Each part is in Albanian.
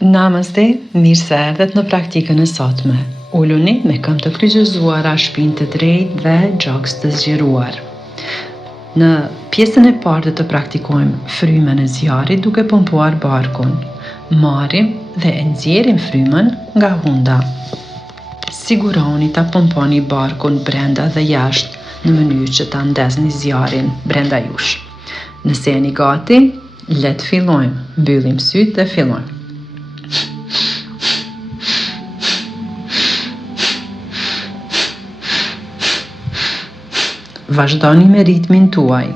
Namaste, mirë se erdhët në praktikën e sotme. Uluni me këmbë të kryqëzuara, shpinë të drejtë dhe gjoks të zgjeruar. Në pjesën e parë të praktikojmë frymën e zjarrit duke pompuar barkun. Marrim dhe e nxjerrim frymën nga hunda. Siguroni ta pomponi barkun brenda dhe jashtë në mënyrë që ta ndezni zjarrin brenda jush. Nëse jeni gati, le të fillojmë. Mbyllim sytë dhe fillojmë. Vazhdoni me ritmin tuaj.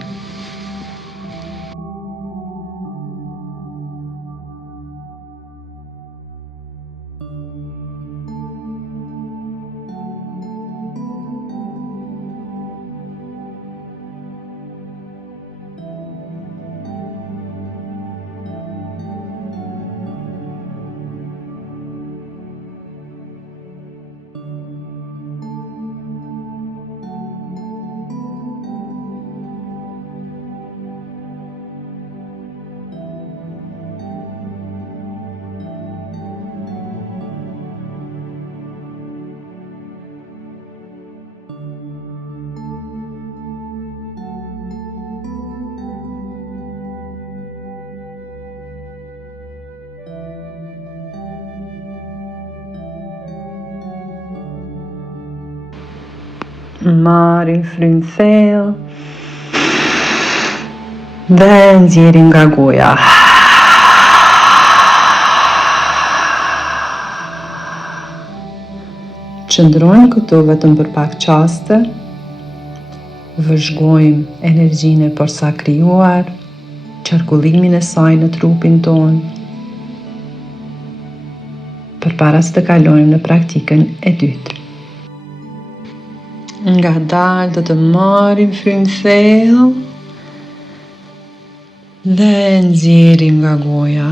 Marrim frymë thellë dhe nxjerrim nga goja. Qëndrojmë këtu vetëm për pak qaste. Vëzhgojmë energjinë e përsa krijuar, qarkullimin e saj në trupin ton, përpara se të kalojmë në praktikën e dytë. Ngadalë do të marrim frymë thellë dhe nxjerrim nga goja.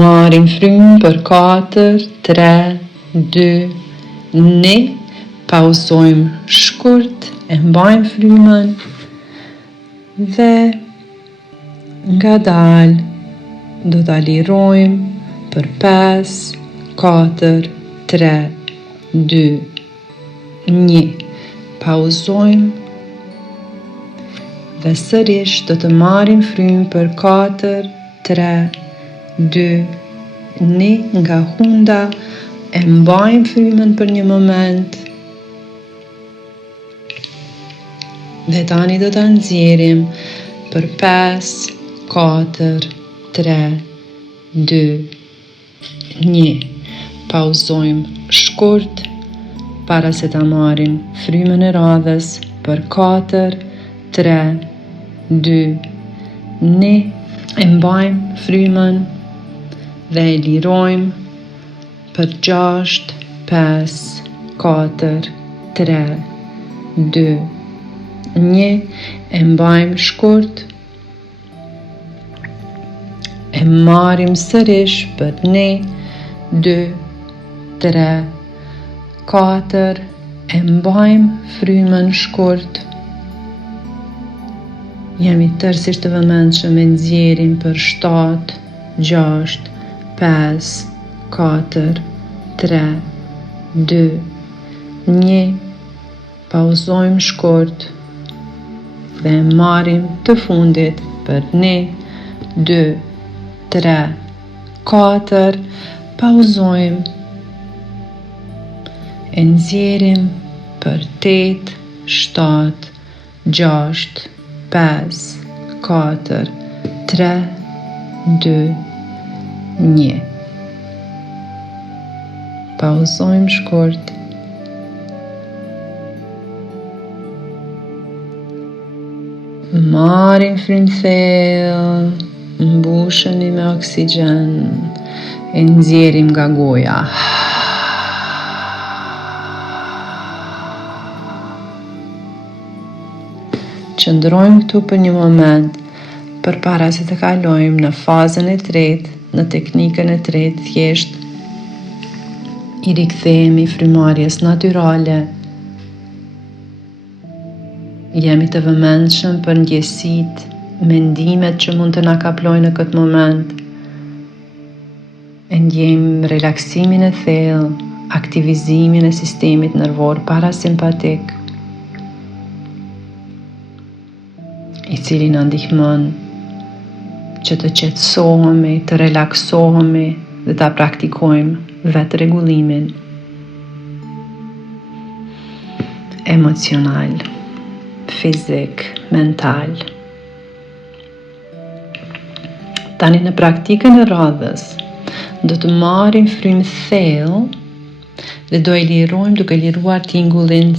Marrim frymë për 4, 3, 2, 1. Pauzojmë shkurt, e mbajmë frymën dhe ngadalë do ta lirojmë për 5, 4, 3, 2, 1. Pauzojmë dhe sërish do të marrim frymë për 4, 3, 2, 1 nga hunda, e mbajmë frymën për një moment dhe tani do ta nxjerrim për 5, 4, 3, 2, 1. Pauzojmë shkurt para se ta marrim frymën e radhës për 4, 3, 2, 1. E mbajmë frymën dhe e lirojmë për 6, 5, 4, 3, 2, 1. E mbajmë shkurt. E marrim sërish për 1, 2, 3, 4. E mbajmë frymën shkurt. Jemi tërësisht të vëmendshëm e nxjerrim për 7, 6, 5, 4, 3, 2, 1. Pauzojmë shkurt dhe marrim të fundit për 1, 2, 3, 4. Pauzojmë. E nxjerrim për 8, 7, 6, 5, 4, 3, 2, 1. Pauzojmë shkurt. Marrim frymë thellë, mbusheni me oksigjen, e nxjerrim nga goja. Qëndrojmë këtu për një moment përpara se të kalojmë në fazën e tretë, në teknikën e tretë. Thjesht i rikthehemi frymarrjes natyrale. Jemi të vëmendshëm për ndjesitë mendimet që mund të na kaplojnë në këtë moment. E ndjejmë relaksimin e thellë, aktivizimin e sistemit nervor parasimpatik, i cili na ndihmon që të qetësohemi, të relaksohemi dhe ta praktikojmë vetë rregullimin emocional, fizik, mental. Tani në praktikën e radhës do të marrim frymë thellë dhe do e lirojmë duke liruar tingullin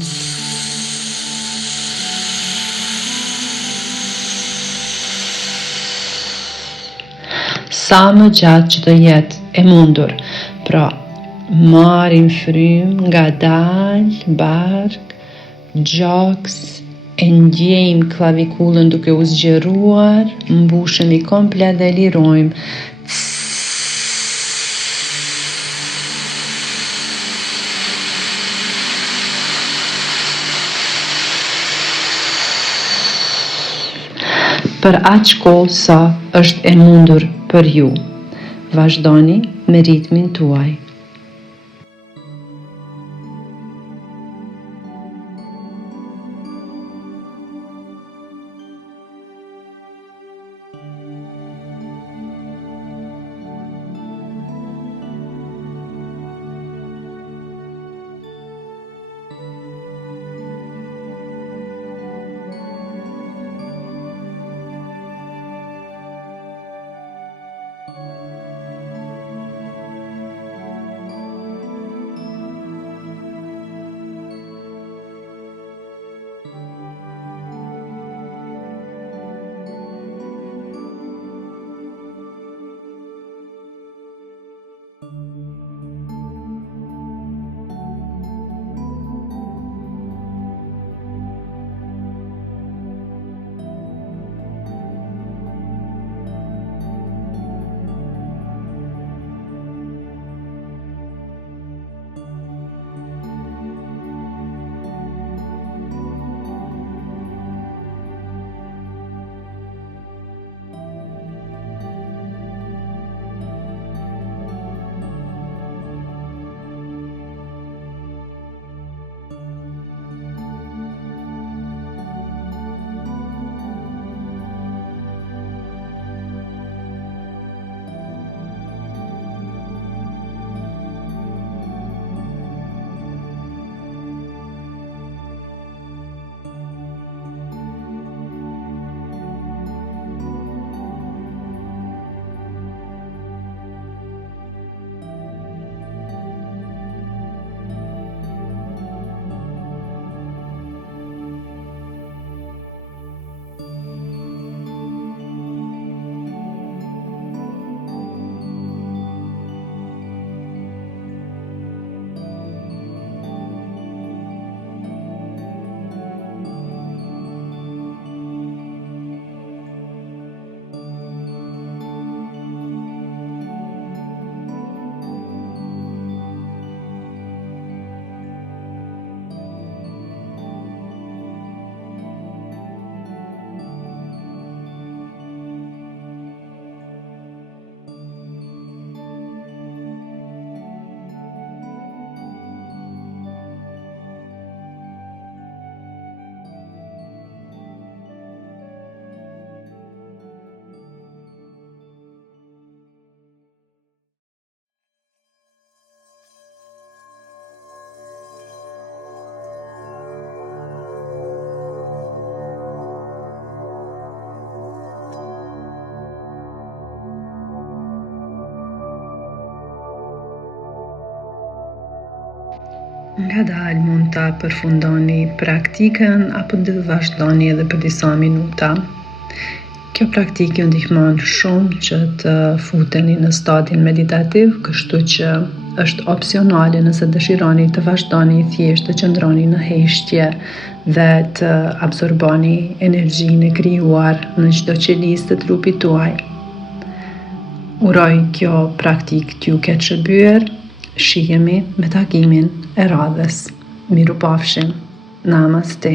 sa më gjatë që të jetë e mundur. Pra, marrim frymë ngadalë, bark, gjoks, e ndjejmë klavikullën duke u zgjeruar, mbushemi komplet dhe lirojmë. Për aq kohë sa është e mundur për ju. Vazhdoni me ritmin tuaj. Ngadalë mund ta përfundoni praktikën apo të vazhdoni edhe për disa minuta. Kjo praktikë ju ndihmon shumë që të futeni në stadin meditativ, kështu që është opsionale nëse dëshironi të vazhdoni thjesht të qëndroni në heshtje dhe të absorboni energjinë e krijuar në çdo qelisë të trupit tuaj. Uroj kjo praktikë t'ju ketë shërbyer. Shihemi me takimin e radhës. Mirupafshim. Namaste.